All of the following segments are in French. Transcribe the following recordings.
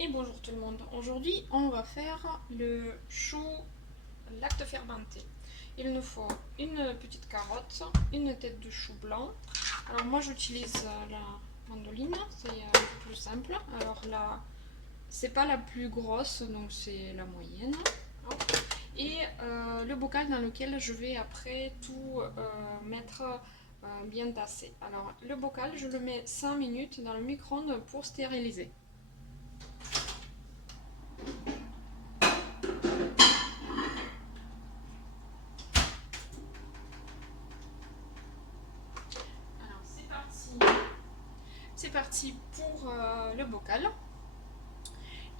Et bonjour tout le monde. Aujourd'hui, on va faire le chou lacto fermenté. Il nous faut une petite carotte, une tête de chou blanc. Alors moi j'utilise la mandoline, c'est un peu plus simple. Alors là, c'est pas la plus grosse, donc c'est la moyenne. Et le bocal dans lequel je vais après tout mettre bien tassé. Alors le bocal, je le mets 5 minutes dans le micro-ondes pour stériliser. C'est parti pour le bocal.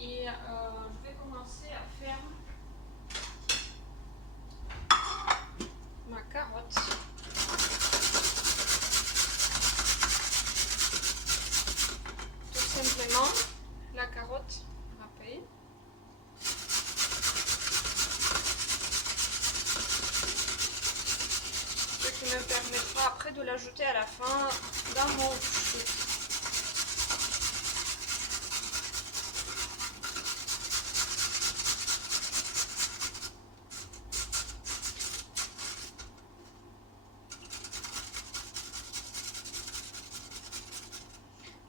Et je vais commencer à faire ma carotte. Tout simplement, la carotte râpée. Ce qui me permettra après de l'ajouter à la fin dans mon chou.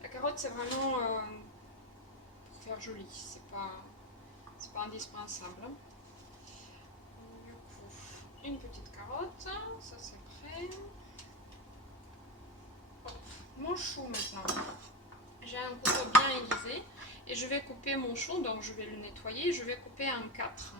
La carotte, c'est vraiment pour faire joli, c'est pas indispensable. Du coup, une petite carotte, ça c'est prêt. Mon chou maintenant. J'ai un couteau bien aiguisé et je vais couper mon chou, donc je vais le nettoyer, je vais couper en 4.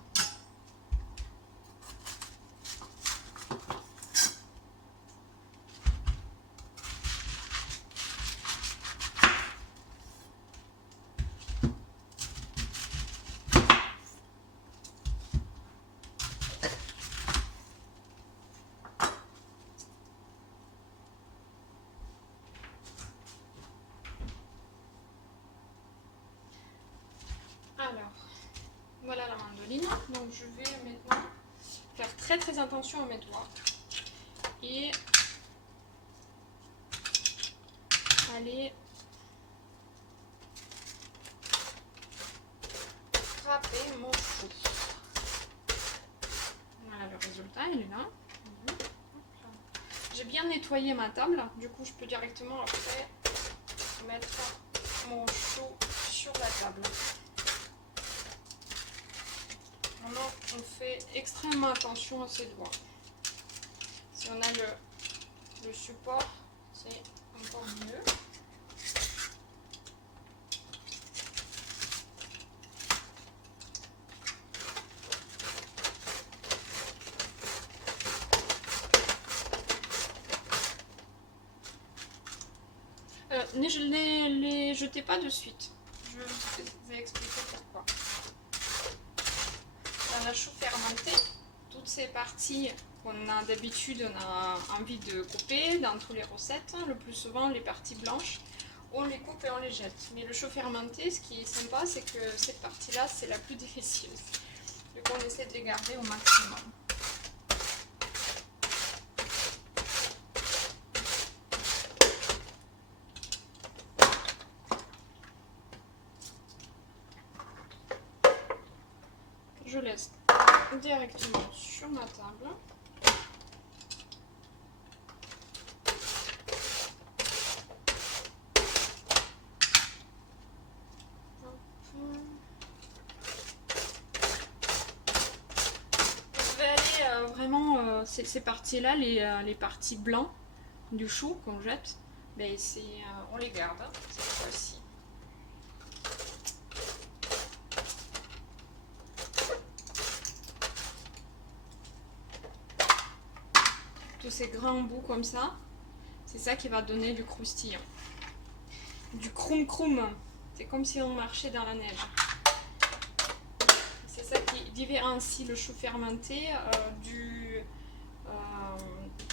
Alors, voilà la mandoline. Donc je vais maintenant faire très attention à mes doigts et aller frapper mon chou. Voilà le résultat, il est là. J'ai bien nettoyé ma table, du coup je peux directement après mettre mon chou sur la table. Vraiment, on fait extrêmement attention à ses doigts. Si on a le support, c'est encore mieux. Ne les jetez pas de suite. Je vais expliquer pourquoi. Dans la chou fermenté, toutes ces parties qu'on a d'habitude, on a envie de couper dans toutes les recettes, le plus souvent les parties blanches, on les coupe et on les jette. Mais le chou fermenté, ce qui est sympa, c'est que cette partie-là, c'est la plus difficile. Donc on essaie de les garder au maximum. Je laisse directement sur ma table. Je vais aller vraiment ces parties-là, les parties blancs du chou qu'on jette, ben on les garde cette fois-ci. Tous ces grands bouts comme ça, c'est ça qui va donner du croustillant. Du croum croum, c'est comme si on marchait dans la neige. C'est ça qui différencie le chou fermenté du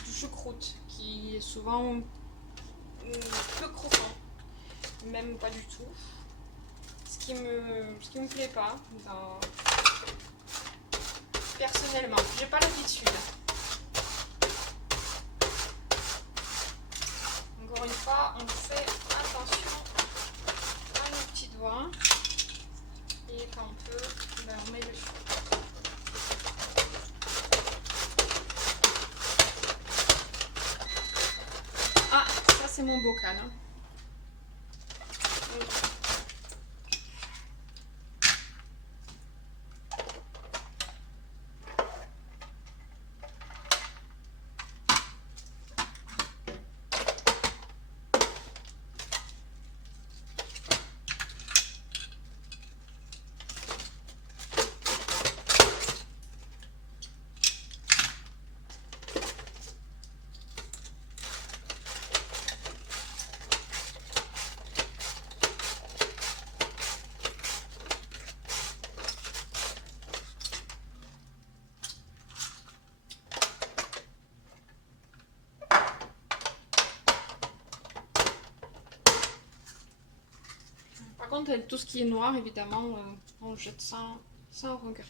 choucroute, qui est souvent peu croquant, même pas du tout. Ce qui me plaît pas, personnellement, j'ai pas l'habitude. Encore une fois, on fait attention à nos petits doigts. c'est mon bocal. Par contre, avec tout ce qui est noir, évidemment, on jette sans regret.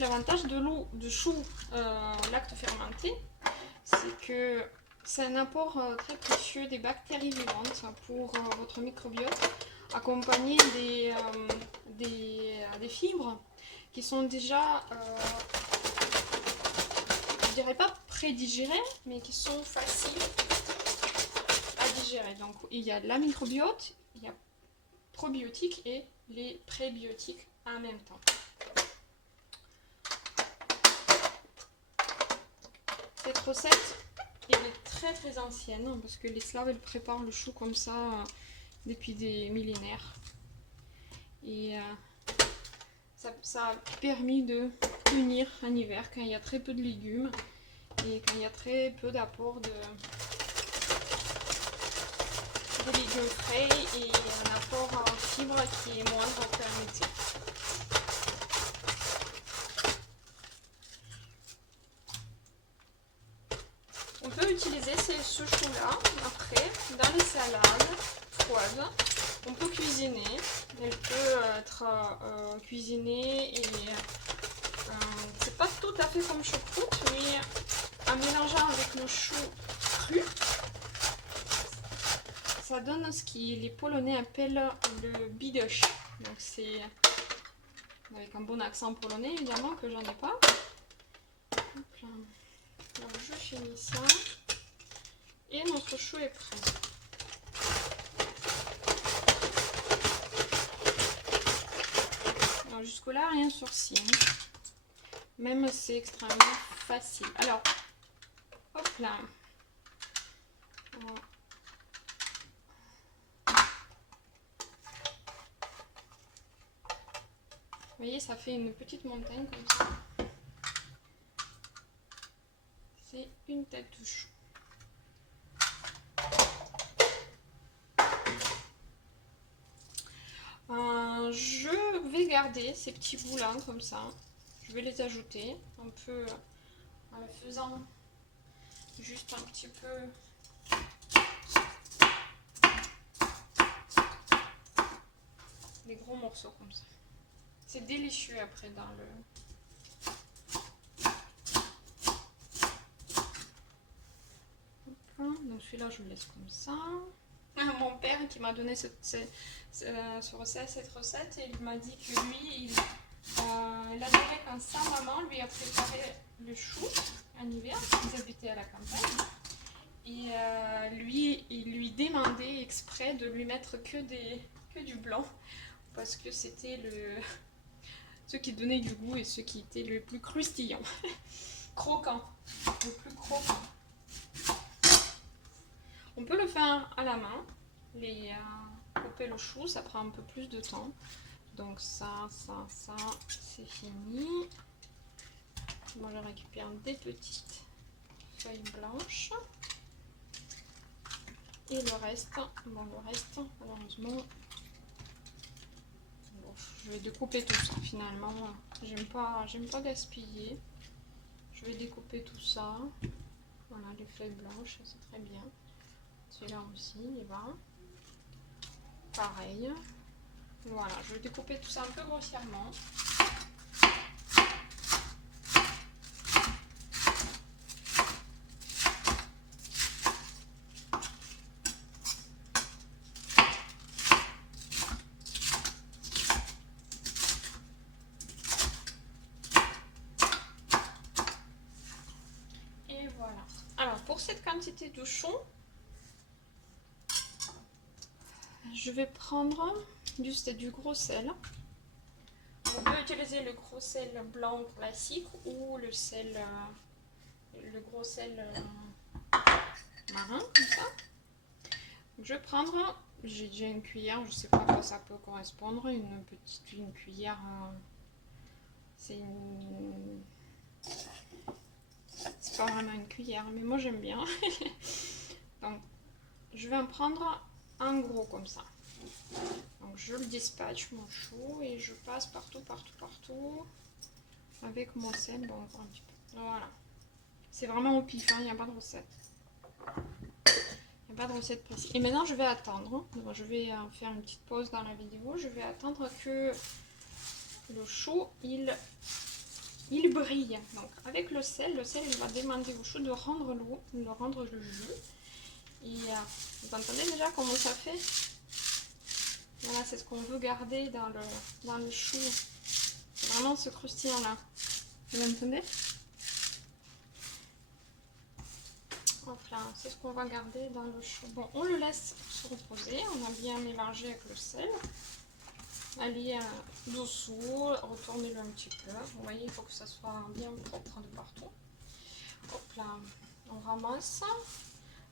L'avantage de chou lacto fermenté, c'est que c'est un apport très précieux des bactéries vivantes pour votre microbiote, accompagné des fibres qui sont déjà, je dirais pas prédigérées, mais qui sont faciles à digérer. Donc il y a la microbiote, il y a probiotiques et les prébiotiques en même temps. Cette recette est très ancienne parce que les Slaves elles préparent le chou comme ça depuis des millénaires et ça a permis de tenir en hiver quand il y a très peu de légumes et quand il y a très peu d'apport de légumes frais et un apport en fibres qui est moindre qu'en été. On peut utiliser ce chou-là après dans les salades froides. On peut cuisiner. Elle peut être cuisinée et c'est pas tout à fait comme choucroute, mais en mélangeant avec le chou cru, ça donne ce que les Polonais appellent le bidosz. Donc c'est avec un bon accent polonais évidemment que j'en ai pas. Hop là. Alors je finis ça et notre chou est prêt. Alors jusque là rien de sorcier, même c'est extrêmement facile. Alors hop là. Voilà. Vous voyez, ça fait une petite montagne comme ça. C'est une tête de chou. Je vais garder ces petits bouts là comme ça. Je vais les ajouter un peu en le faisant juste un petit peu des gros morceaux comme ça. C'est délicieux après dans le... Donc celui-là je le laisse comme ça. Mon père qui m'a donné cette recette, et il m'a dit que lui, il adorait quand sa maman lui a préparé le chou en hiver. Ils habitaient à la campagne. Et il lui demandait exprès de lui mettre que du blanc parce que c'était ce qui donnait du goût et ce qui était le plus croustillant, croquant, le plus croquant. On peut le faire à la main, couper le chou, ça prend un peu plus de temps. Donc ça, c'est fini. Moi je récupère des petites feuilles blanches. Et le reste, malheureusement, bon, je vais découper tout ça finalement. J'aime pas gaspiller. Je vais découper tout ça. Voilà, les feuilles blanches, c'est très bien. Celui-là aussi, il va. Pareil. Voilà, je vais découper tout ça un peu grossièrement. Alors pour cette quantité de chou, je vais prendre du gros sel. On peut utiliser le gros sel blanc classique ou le gros sel marin, comme ça. Donc, je vais prendre, j'ai déjà une cuillère, je sais pas à quoi ça peut correspondre, une cuillère, c'est pas vraiment une cuillère, mais moi j'aime bien. Donc je vais en prendre un gros comme ça. Donc je le dispatche mon chou et je passe partout avec mon sel. Bon, encore un petit peu. Voilà. C'est vraiment au pif, il n'y a pas de recette. Il n'y a pas de recette précise. Et maintenant je vais attendre. Donc, je vais faire une petite pause dans la vidéo. Je vais attendre que le chou il brille. Donc avec le sel il va demander au chou de rendre l'eau, de rendre le jus. Et vous entendez déjà comment ça fait? Voilà, c'est ce qu'on veut garder dans le chou. C'est vraiment ce croustillant là. Vous entendez? Voilà, c'est ce qu'on va garder dans le chou. Bon, on le laisse se reposer. On a bien mélangé avec le sel. Allez dessous, retournez-le un petit peu. Vous voyez, il faut que ça soit bien propre de partout. Hop là, on ramasse.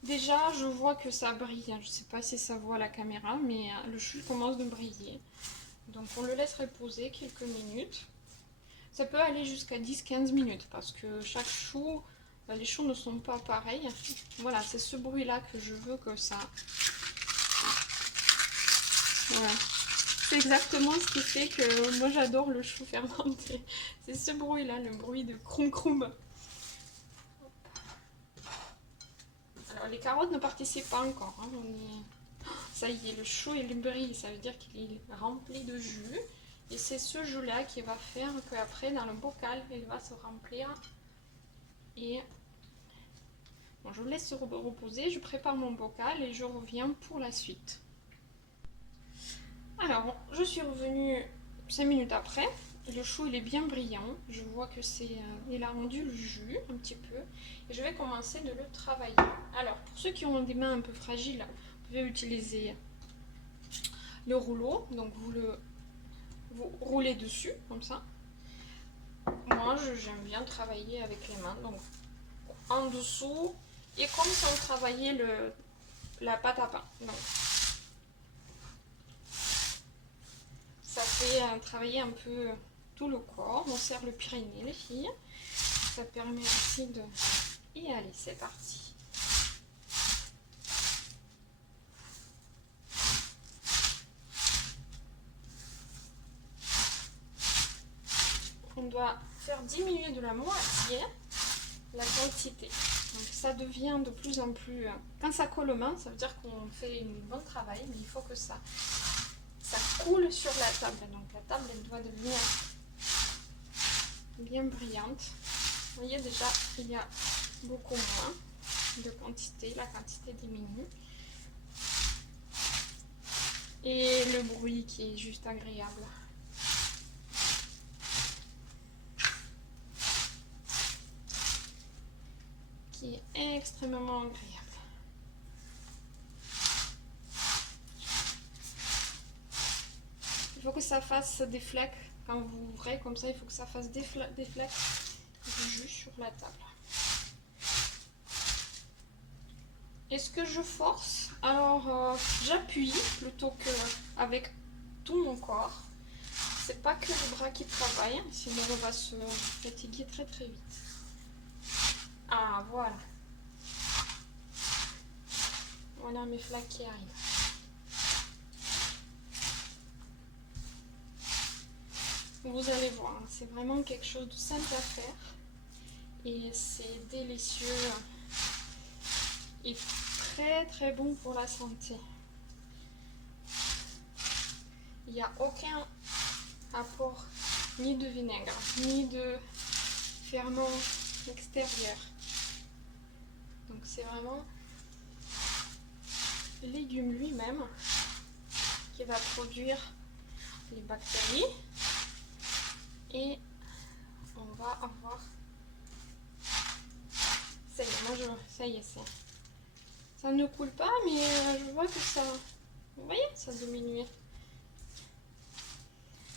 Déjà, je vois que ça brille. Je ne sais pas si ça voit à la caméra, mais le chou commence de briller. Donc, on le laisse reposer quelques minutes. Ça peut aller jusqu'à 10-15 minutes parce que chaque chou, les choux ne sont pas pareils. Voilà, c'est ce bruit-là que je veux que ça... Voilà. C'est exactement ce qui fait que moi j'adore le chou fermenté. C'est ce bruit-là, le bruit de croum croum. Alors les carottes ne participent pas encore. Hein. Ça y est, le chou il brille, ça veut dire qu'il est rempli de jus. Et c'est ce jus-là qui va faire qu'après dans le bocal, il va se remplir. Et bon, je laisse se reposer, je prépare mon bocal et je reviens pour la suite. Alors, je suis revenue 5 minutes après. Le chou il est bien brillant. Je vois que il a rendu le jus un petit peu. Et je vais commencer de le travailler. Alors, pour ceux qui ont des mains un peu fragiles, vous pouvez utiliser le rouleau. Donc, vous roulez dessus, comme ça. Moi, j'aime bien travailler avec les mains. Donc, en dessous. Et comme si on travaillait la pâte à pain. Donc, ça fait travailler un peu tout le corps. On serre le Pyrénées, les filles. Ça permet aussi de... Et allez, c'est parti. On doit faire diminuer de la moitié la quantité. Donc ça devient de plus en plus... Quand ça colle aux mains, ça veut dire qu'on fait un bon travail, mais il faut que ça coule sur la table. Donc la table, elle doit devenir bien brillante. Vous voyez déjà, il y a beaucoup moins de quantité, la quantité diminue. Et le bruit qui est juste agréable. Qui est extrêmement agréable. Il faut que ça fasse des flaques. Quand vous ouvrez comme ça, il faut que ça fasse des flaques de jus sur la table. Est-ce que je force? Alors, j'appuie plutôt qu'avec tout mon corps. C'est pas que le bras qui travaille, sinon on va se fatiguer très très vite. Ah, voilà. Voilà mes flaques qui arrivent. Vous allez voir, c'est vraiment quelque chose de simple à faire. Et c'est délicieux. Et très très bon pour la santé. Il n'y a aucun apport ni de vinaigre, ni de ferment extérieur. Donc c'est vraiment le légume lui-même qui va produire les bactéries. Et on va avoir... Ça y est, moi ça y est, ça ne coule pas, mais je vois que ça, vous voyez, ça diminue.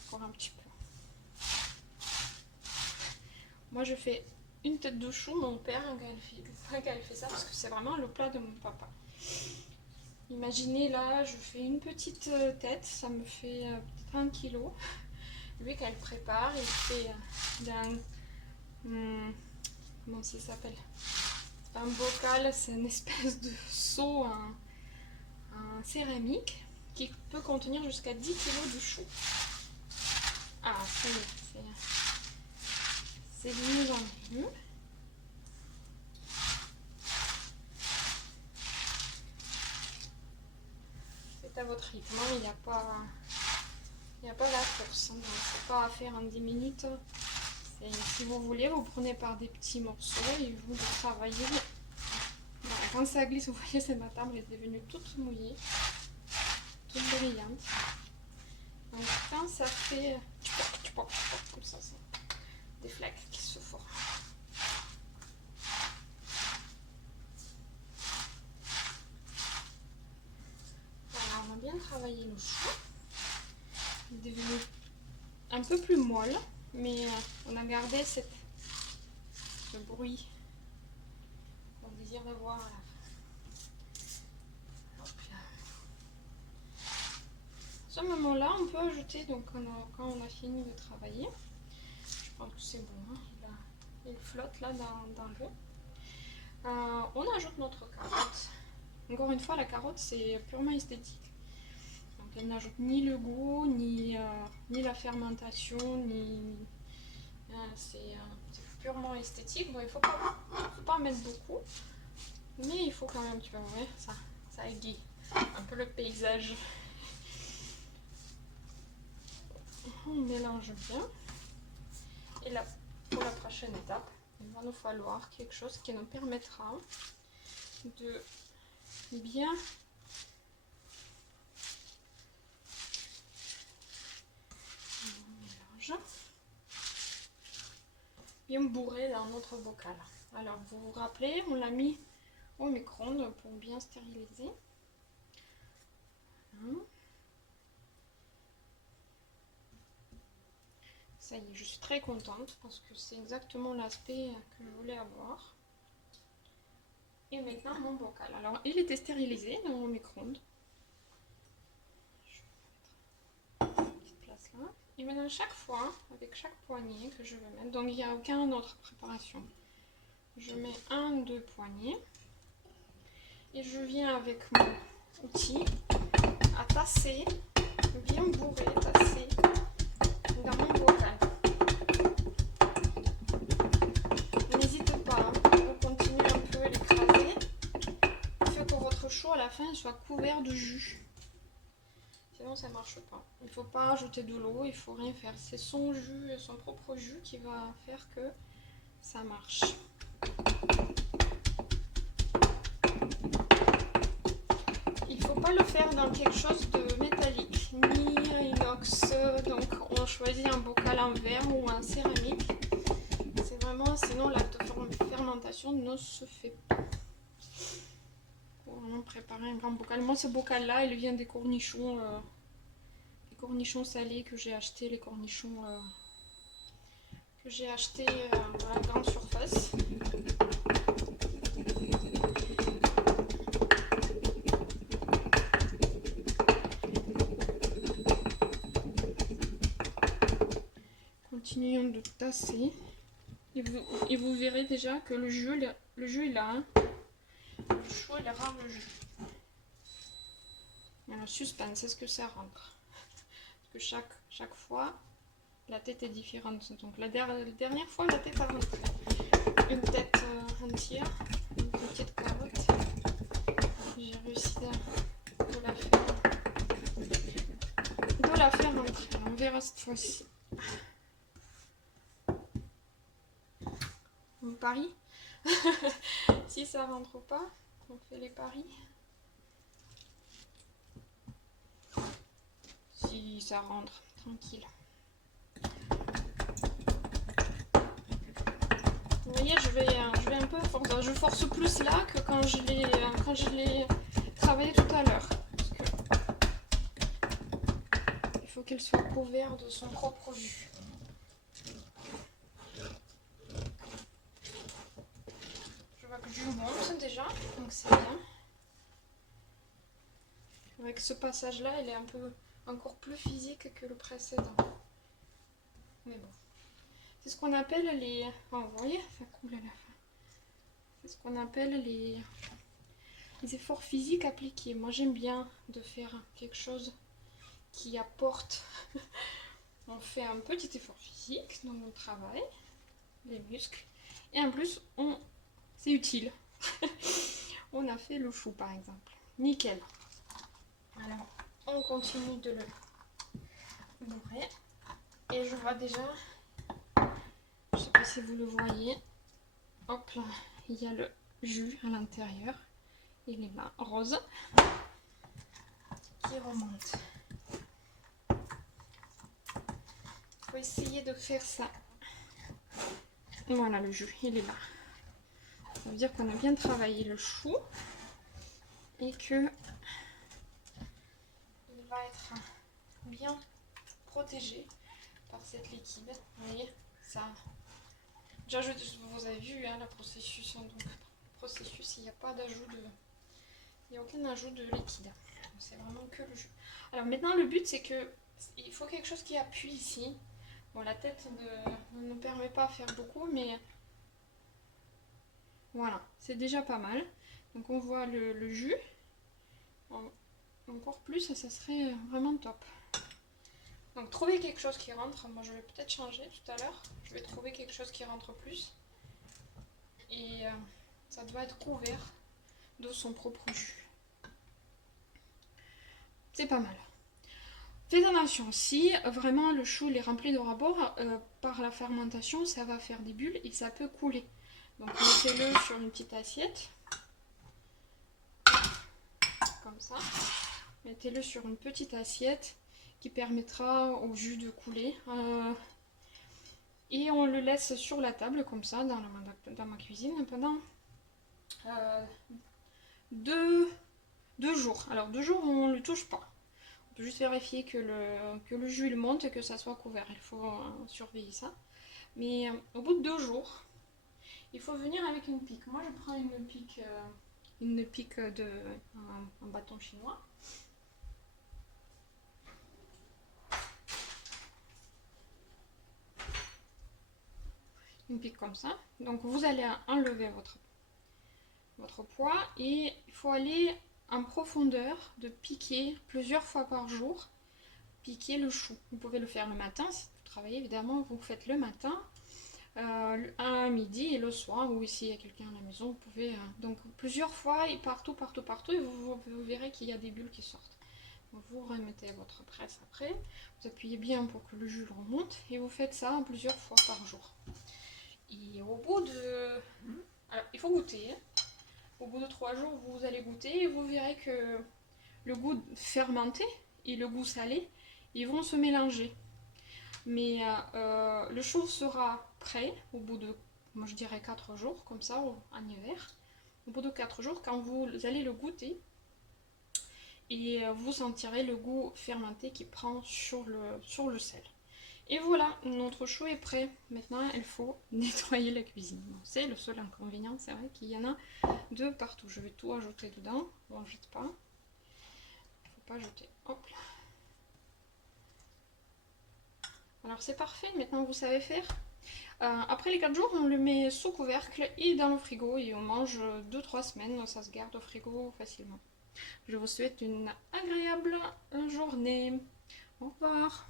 Encore un petit peu. Moi je fais une tête de chou, mon père quand elle fait ça, parce que c'est vraiment le plat de mon papa. Imaginez là, je fais une petite tête, ça me fait peut-être 1 kg. Lui, quand il prépare, il fait comment ça s'appelle? Un bocal, c'est une espèce de seau en céramique qui peut contenir jusqu'à 10 kg de chou. Ah, c'est de mieux en mieux. C'est à votre rythme, il n'y a pas la course, donc c'est pas à faire en 10 minutes. Si vous voulez, vous prenez par des petits morceaux et vous travaillez. Voilà, quand ça glisse, vous voyez, c'est ma table est devenue toute mouillée, toute brillante. Donc quand ça fait comme ça, c'est des flaques qui se forment. Voilà, on a bien travaillé le chou. Il est devenu un peu plus molle, mais on a gardé ce bruit qu'on désire voir à la fin. À ce moment-là, on peut ajouter, donc quand on a fini de travailler, je pense que c'est bon, hein, il flotte là dans l'eau. On ajoute notre carotte. Encore une fois, la carotte c'est purement esthétique. Donc elle n'ajoute ni le goût, ni la fermentation, c'est purement esthétique. Bon, il ne faut pas en mettre beaucoup, mais il faut quand même, tu vas voir, ça égaye un peu le paysage. On mélange bien. Et là, pour la prochaine étape, il va nous falloir quelque chose qui nous permettra de bien bourrer dans notre bocal. Alors vous vous rappelez, on l'a mis au micro-ondes pour bien stériliser. Voilà. Ça y est, je suis très contente parce que c'est exactement l'aspect que je voulais avoir. Et maintenant mon bocal. Alors il était stérilisé dans mon micro-ondes. Je vais mettre une petite place là. Et maintenant chaque fois, avec chaque poignée que je vais mettre, donc il n'y a aucune autre préparation. Je mets 1-2 poignées. Et je viens avec mon outil à tasser, bien bourrer, tasser dans mon bocal. N'hésitez pas, vous continuez un peu à l'écraser. Il faut que votre chou à la fin soit couvert de jus. Sinon ça ne marche pas. Il ne faut pas ajouter de l'eau, il ne faut rien faire. C'est son jus, son propre jus qui va faire que ça marche. Il ne faut pas le faire dans quelque chose de métallique, ni inox. Donc on choisit un bocal en verre ou en céramique. C'est vraiment, sinon la fermentation ne se fait pas. Pour vraiment préparer un grand bocal. Moi ce bocal là, il vient des cornichons salés que j'ai acheté, les cornichons que j'ai acheté à la grande surface. Continuons de tasser et vous verrez déjà que le jus est là, hein. Le chou il rare le jus. Alors suspense, est-ce que ça rentre? Parce que chaque fois la tête est différente. Donc la dernière fois la tête a rentré. Une tête entière, une petite carotte. J'ai réussi de la faire rentrer. On verra cette fois-ci. On parie. Si ça rentre ou pas, on fait les paris. Si ça rentre, tranquille. Vous voyez, je vais un peu forcer. Je force plus là que quand je l'ai travaillé tout à l'heure. Parce que il faut qu'elle soit couverte de son propre jus. Je vois que le jus monte déjà, donc c'est bien. Avec ce passage-là, il est un peu encore plus physique que le précédent. Mais bon. C'est ce qu'on appelle les... Oh, vous voyez, ça coule à la fin. C'est ce qu'on appelle les efforts physiques appliqués. Moi, j'aime bien de faire quelque chose qui apporte. On fait un petit effort physique dans mon travail, les muscles. Et en plus, c'est utile. On a fait le chou, par exemple. Nickel. Alors, on continue de le bourrer. Et je vois déjà... Je sais pas si vous le voyez. Hop là, il y a le jus à l'intérieur. Il est là, rose, qui remonte. Il faut essayer de faire ça. Voilà, le jus, il est là. Ça veut dire qu'on a bien travaillé le chou et que il va être bien protégé par cette liquide. Vous voyez, ça. Déjà, vous avez vu hein, le processus. Donc, processus, il n'y a pas d'ajout de. Il n'y a aucun ajout de liquide. C'est vraiment que le jus. Alors maintenant, le but, c'est que il faut quelque chose qui appuie ici. Bon, la tête ne nous permet pas de faire beaucoup, mais voilà, c'est déjà pas mal. Donc on voit le jus. Encore plus, ça serait vraiment top. Donc trouver quelque chose qui rentre. Moi, je vais peut-être changer tout à l'heure. Je vais trouver quelque chose qui rentre plus. Et ça doit être couvert de son propre jus. C'est pas mal. Faites attention, si vraiment le chou est rempli de rabord, par la fermentation, ça va faire des bulles et ça peut couler. Donc mettez-le sur une petite assiette, comme ça. Mettez-le sur une petite assiette qui permettra au jus de couler. Et on le laisse sur la table, comme ça, dans ma cuisine, pendant 2 jours. Alors 2 jours, on ne le touche pas. On peut juste vérifier que le jus il monte et que ça soit couvert. Il faut surveiller ça. Mais au bout de 2 jours, il faut venir avec une pique. Moi, je prends une pique un bâton chinois. Une pique comme ça. Donc, vous allez enlever votre poids et il faut aller en profondeur de piquer plusieurs fois par jour. Piquer le chou. Vous pouvez le faire le matin. Si vous travaillez, évidemment, vous faites le matin. À midi et le soir, ou ici il y a quelqu'un à la maison, vous pouvez donc plusieurs fois et partout et vous verrez qu'il y a des bulles qui sortent. Donc, vous remettez votre presse après, vous appuyez bien pour que le jus remonte et vous faites ça plusieurs fois par jour. Et au bout de... Alors, il faut goûter. Au bout de 3 jours, vous allez goûter et vous verrez que le goût fermenté et le goût salé, ils vont se mélanger. Mais le chou sera prêt au bout de, moi je dirais 4 jours, comme ça, en hiver. Au bout de 4 jours, quand vous allez le goûter, et vous sentirez le goût fermenté qui prend sur le sel. Et voilà, notre chou est prêt. Maintenant, il faut nettoyer la cuisine. Bon, c'est le seul inconvénient, c'est vrai qu'il y en a de partout. Je vais tout ajouter dedans, on ne jette pas. Il ne faut pas jeter. Hop là. Alors c'est parfait, maintenant vous savez faire. Après les 4 jours, on le met sous couvercle et dans le frigo et on mange 2-3 semaines, ça se garde au frigo facilement. Je vous souhaite une agréable journée. Au revoir.